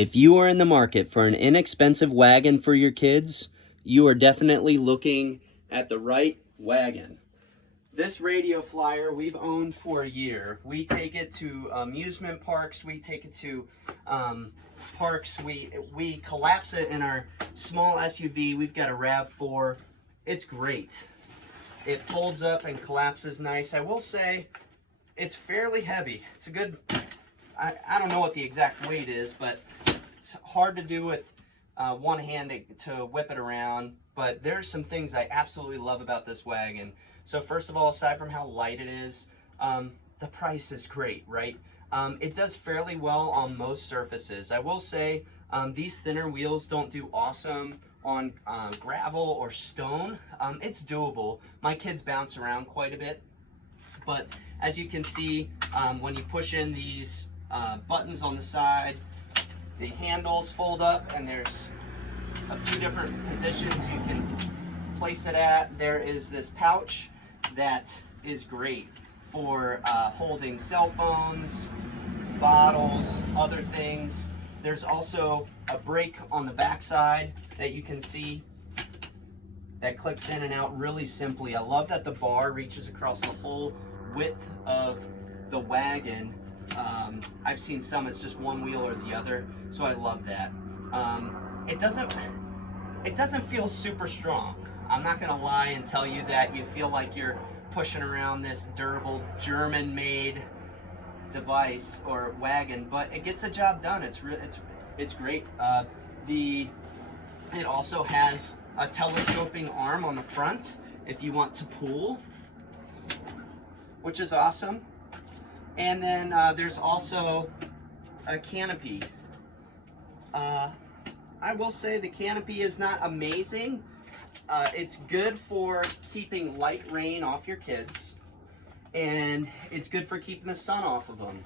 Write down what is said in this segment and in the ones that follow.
If you are in the market for an inexpensive wagon for your kids, you are definitely looking at the right wagon. This radio flyer we've owned for a year. We take it to amusement parks, we take it to parks, we collapse it in our small SUV. We've got a RAV4. It's great. It folds up and collapses nice. I will say it's fairly heavy. It's a good, I don't know what the exact weight is, but it's hard to do with one hand to whip it around. But there's some things I absolutely love about this wagon. So first of all, aside from how light it is, the price is great, right? It does fairly well on most surfaces. I will say these thinner wheels don't do awesome on gravel or stone. It's doable. My kids bounce around quite a bit. But as you can see, when you push in these buttons on the side, the handles fold up and there's a few different positions you can place it at. There is this pouch that is great for holding cell phones, bottles, other things. There's also a brake on the back side that you can see that clicks in and out really simply. I love that the bar reaches across the whole width of the wagon. I've seen some it's just one wheel or the other, so I love that. It doesn't feel super strong. I'm not gonna lie and tell you that you feel like you're pushing around this durable German-made device or wagon, but it gets the job done. It's great. It also has a telescoping arm on the front if you want to pull, which is awesome. And then there's also a canopy. I will say the canopy is not amazing. It's good for keeping light rain off your kids, and it's good for keeping the sun off of them.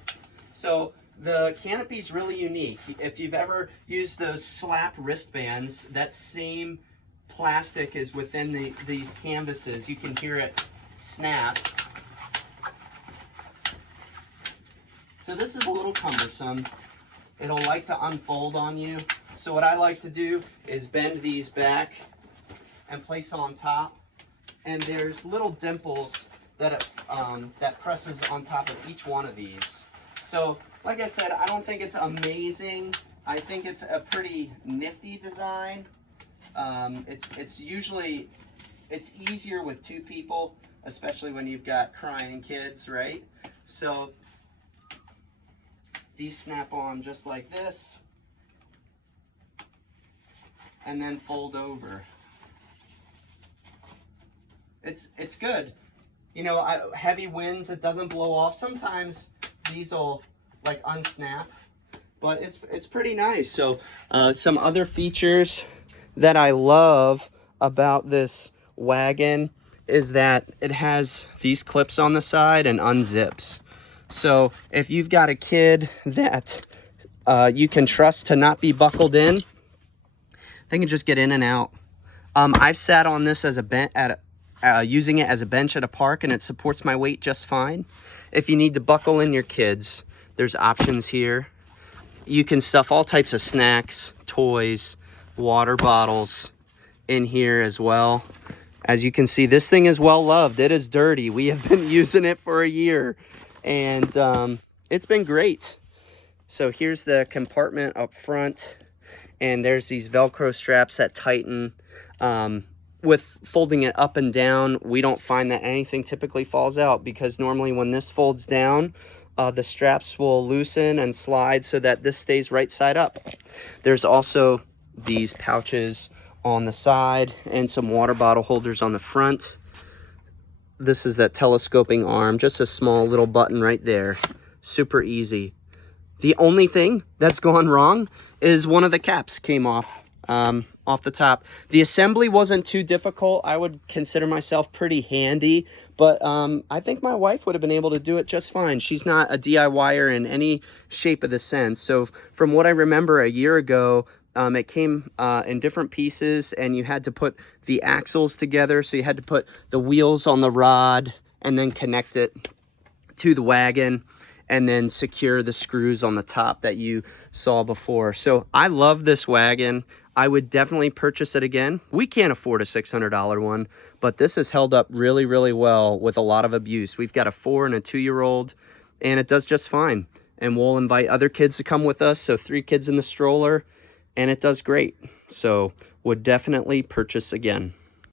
So the canopy is really unique. If you've ever used those slap wristbands, that same plastic is within these canvases. You can hear it snap. So this is a little cumbersome. It'll like to unfold on you. So what I like to do is bend these back and place on top, and there's little dimples that that presses on top of each one of these. So like I said, I don't think it's amazing. I think it's a pretty nifty design. It's easier with two people, especially when you've got crying kids, right? So these snap on just like this and then fold over. It's good. You know, heavy winds, it doesn't blow off. Sometimes these will like unsnap, but it's pretty nice. So some other features that I love about this wagon is that it has these clips on the side and unzips. So if you've got a kid that you can trust to not be buckled in, they can just get in and out. I've sat on this as using it as a bench at a park, and it supports my weight just fine. If you need to buckle in your kids, there's options here. You can stuff all types of snacks, toys, water bottles in here as well. As you can see, this thing is well loved. It is dirty. We have been using it for a year, and it's been great. So here's the compartment up front, and there's these Velcro straps that tighten. With folding it up and down, we don't find that anything typically falls out, because normally when this folds down, the straps will loosen and slide so that this stays right side up. There's also these pouches on the side and some water bottle holders on the front. This is that telescoping arm, just a small little button right there. Super easy. The only thing that's gone wrong is one of the caps came off the top. The assembly wasn't too difficult. I would consider myself pretty handy, but I think my wife would have been able to do it just fine. She's not a DIYer in any shape of the sense. So from what I remember a year ago, it came in different pieces, and you had to put the axles together. So you had to put the wheels on the rod and then connect it to the wagon. and then secure the screws on the top that you saw before. So I love this wagon. I would definitely purchase it again. We can't afford a $600 one, but this has held up really, really well with a lot of abuse. We've got a 4 and a 2-year-old, and it does just fine. And we'll invite other kids to come with us, so 3 kids in the stroller, and it does great. So would definitely purchase again.